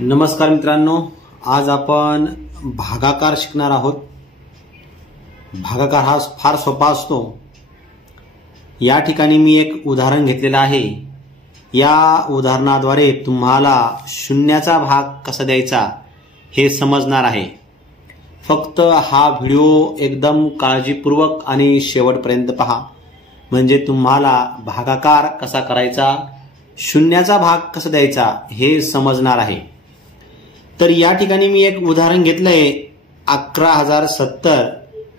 नमस्कार मित्रांनो, आज आपण भागाकार शिकणार आहोत। भागाकार हा फार सोपा असतो। या ठिकाणी मी एक उदाहरण घेतलेलं आहे। या उदाहरणाद्वारे तुम्हाला शून्याचा भाग कसा द्यायचा हे समजणार आहे। फक्त हा व्हिडिओ एकदम काळजीपूर्वक आणि शेवटपर्यंत पहा, म्हणजे तुम्हाला भागाकार कसा करायचा, शून्याचा भाग कसा द्यायचा हे समजणार आहे। तर या ठिकाणी मी एक उदाहरण घेतलंय 11,070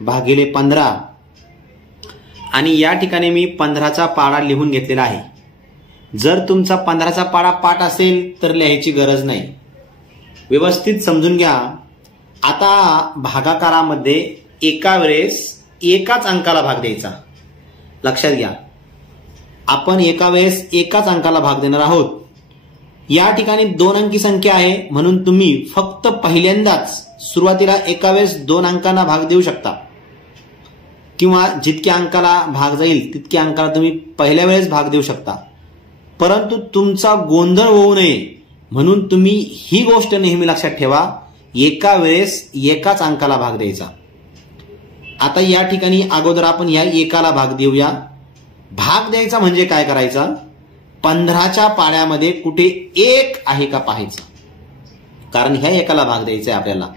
भागिले 15 आणि या ठिकाणी मी 15चा पाढा लिहून घेतलेला आहे। जर तुमचा 15चा पाढा पाठ असेल तर लिहायची गरज नाही, व्यवस्थित समजून घ्या। आता भागाकारामध्ये एका वेळेस एकाच अंकाला भाग द्यायचा। लक्षात घ्या, आपण एका वेळेस एकाच अंकाला भाग देणार आहोत। या ठिकाणी 2 अंकी संख्या आहे, म्हणून तुम्ही फक्त पहिल्यांदाच सुरुवातीला एका वेळेस 2 अंकांना भाग देऊ शकता, किंवा जितक्या अंकाला भाग जाईल तितक्या अंकाला तुम्ही पहिल्या वेळेस भाग देऊ शकता। परंतु तुमचा गोंधळ होऊ नये म्हणून तुम्ही ही गोष्ट नेहमी लक्षात ठेवा, एका वेळेस एकाच अंकाला भाग द्यायचा। आता या ठिकाणी अगोदर आपण या एकाला भाग देऊया। भाग द्यायचा म्हणजे काय करायचा, 15च्या पाढ्यामध्ये कुठे 1 आहे का पाहायचं, कारण ह्या एकाला भाग द्यायचा आहे आपल्याला।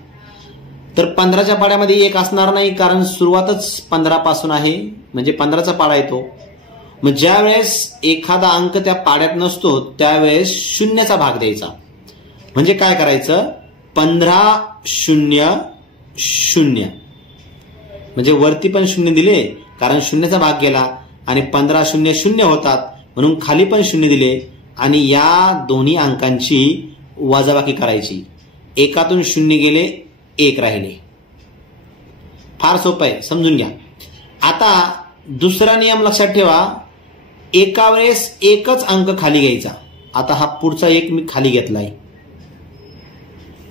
तर 15च्या पाढ्यामध्ये 1 असणार नाही, कारण सुरुवातच 15 पासून आहे, म्हणजे 15चा पाढा येतो। मग ज्या वेळेस एखादा अंक त्या पाढ्यात नसतो त्यावेळेस शून्याचा भाग द्यायचा। म्हणजे काय करायचं, 15 0 0, म्हणजे वरती पण 0 दिले कारण शून्याचा भाग गेला, आणि 15 0 0 होतात म्हणून खाली पण 0 दिले, आणि या दोन्ही अंकांची वजाबाकी करायची। एकातून 0 गेले, 1 राहिले। फार सोपं आहे, समजून घ्या। आता दुसरा नियम लक्षात ठेवा, एका वेळेस एकच अंक खाली घ्यायचा। आता हा पुढचा 1 मी खाली घेतलाय,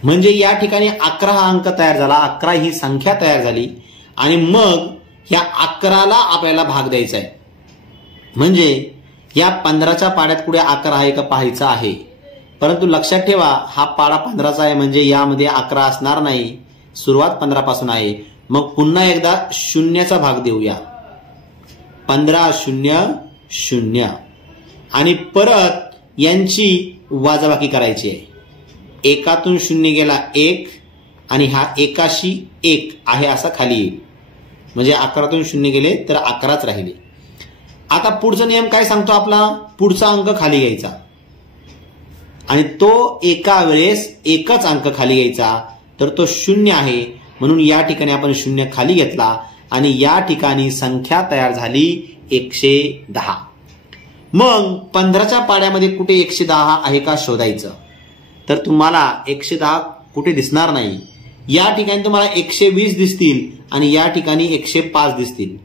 म्हणजे या ठिकाणी 11 हा अंक तयार झाला, 11 ही संख्या तयार झाली, आणि मग ह्या 11ला आपल्याला भाग द्यायचा आहे। म्हणजे या 15च्या पाढ्यात कुठे 11 आहे का पाहायचा आहे। परंतु लक्षात ठेवा, हा पाढा 15चा आहे म्हणजे यामध्ये 11 असणार नाही, सुरुवात 15 पासून आहे। मग पुन्हा एकदा शून्याचा भाग देऊया, 15 0 0, आणि परत यांची वजाबाकी करायची आहे। एकातून 0 गेला 1, आणि हा एकाशी 1 आहे असा खाली येईल, म्हणजे 11तून 0 गेले तर 11च राहिले। आता पुढचा नियम काय सांगतो आपला, पुढचा अंक खाली घ्यायचा, आणि तो एका वेळेस एकच अंक खाली घ्यायचा। तर तो 0 आहे म्हणून या ठिकाणी आपण 0 खाली घेतला, आणि या ठिकाणी संख्या तयार झाली 110। मग 15च्या पाढ्यामध्ये कुठे 110 आहे का शोधायचं। तर तुम्हाला 110 कुठे दिसणार नाही, या ठिकाणी तुम्हाला 120 दिसतील आणि या ठिकाणी 105 दिसतील।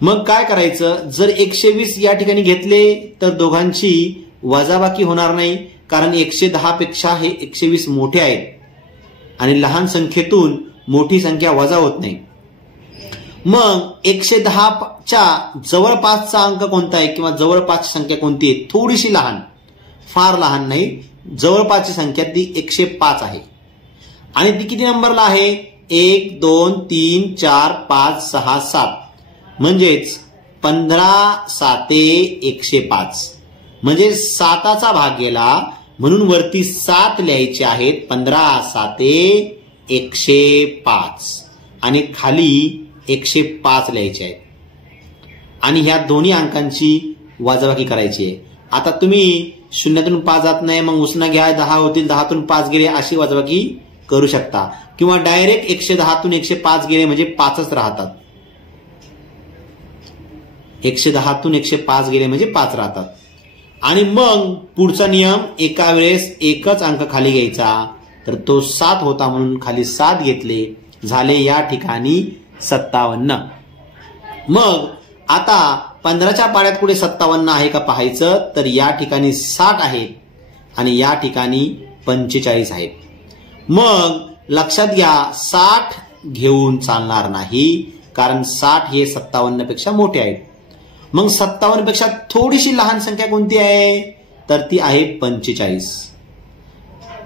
मग काय करायचं, जर 120 या ठिकाणी घेतले तर दोघांची वजाबाकी होणार नाही, कारण 110 पेक्षा हे 120 मोठे आहेत, आणि लहान संख्येतून मोठी संख्या वजा होत नाही। मग 110च्या जवळपासचा अंक कोणता आहे, किंवा जवळपासची संख्या कोणती आहे, थोडीशी लहान, फार लहान नाही, जवळपासची संख्या ती 105 आहे। आणि ती किती नंबरला आहे, 1 2 3 4 5 6 7, म्हणजेच 15 7 105, म्हणजे 7चा भाग गेला म्हणून वरती 7 लिहायचे आहेत। 15 7 105, आणि खाली 105 लिहायचे आहेत, आणि ह्या दोन्ही अंकांची वजाबाकी करायची आहे। आता तुम्ही 0तून 5 जात नाही, मग उसना घ्या, 10 होतील, 10तून 5 गेले अशी वजाबाकी करू शकता, किंवा डायरेक्ट 110तून 105 गेले म्हणजे 5च राहतात। 110तून 105 गेले म्हणजे 5 राहतात। आणि मग पुढचा नियम, एका वेळेस एकच अंक खाली घ्यायचा, तर तो 7 होता म्हणून खाली 7 घेतले, झाले या ठिकाणी 57। मग आता 15च्या पाढ्यात कुठे 57 आहे का पाहायचं, तर या ठिकाणी 60 आहेत आणि या ठिकाणी 45 आहेत। मग लक्षात घ्या, 60 घेऊन चालणार नाही, कारण 60 हे 57 पेक्षा मोठे आहेत। मग 57 पेक्षा थोडीशी लहान संख्या कोणती आहे, तर ती आहे 45।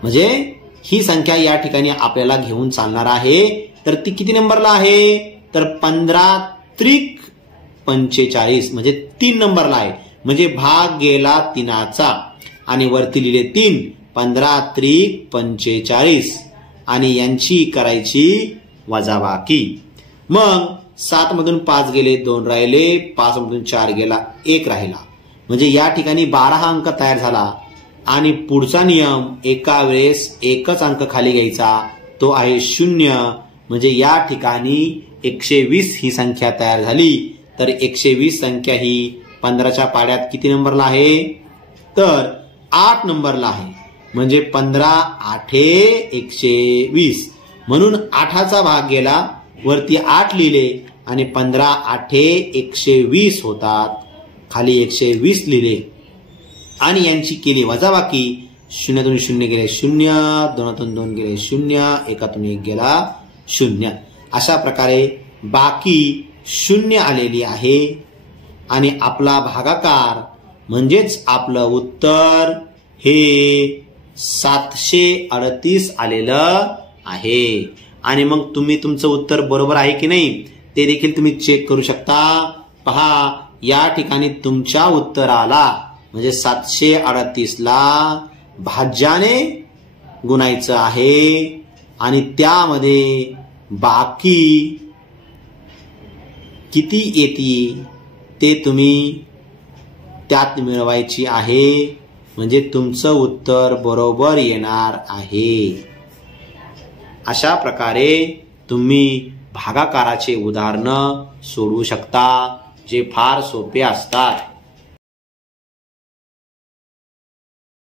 म्हणजे ही संख्या या ठिकाणी आपल्याला घेऊन चालणार आहे. तर ती किती नंबरला आहे? तर 15×45 म्हणजे 3 नंबरला आहे. म्हणजे भाग गेला 3चा आणि वरती लिहिले 3. 15×45 आणि यांची करायची वजाबाकी. मग 7 मधून 5 गेले, 2 राहिले. 5 मधून 4 गेला, 1 राहिला. म्हणजे या ठिकाणी 12 हा अंक तयार झाला. आणि पुढचा नियम एका वेळेस एकच अंक खाली घ्यायचा, तो आहे 0. म्हणजे या ठिकाणी 120 ही संख्या तयार झाली. तर 120 संख्या ही 15च्या पाड्यात किती नंबरला आहे? तर 8 नंबरला आहे. म्हणजे 15×8=120. म्हणून 8चा भाग गेला, वरती 8 लिहिले आणि 15×8=120 होतात. खाली 120 लिहिले आणि यांची केली वजाबाकी. 0तून 0 गेले 0, 2तून 2 गेले 0, 1तून 1 गेला 0. अशा प्रकारे बाकी 0 आलेली आहे. आणि आपला भागाकार म्हणजेच आपलं उत्तर हे 738 आलेलं आहे. आणि मग तुम्ही तुमचं उत्तर बरोबर आहे की नाही ते देखील तुम्ही चेक करू शकता. पहा, या ठिकाणी तुमच्या उत्तराला म्हणजे 738ला भाज्याने गुणायचं आहे आणि त्यामध्ये बाकी किती येते ते तुम्ही त्यात मिळवायची आहे. म्हणजे तुमचं उत्तर बरोबर येणार आहे. अशा प्रकारे तुम्ही भागाकाराचे उदाहरणं सोडवू शकता, जे फार सोपे असतात.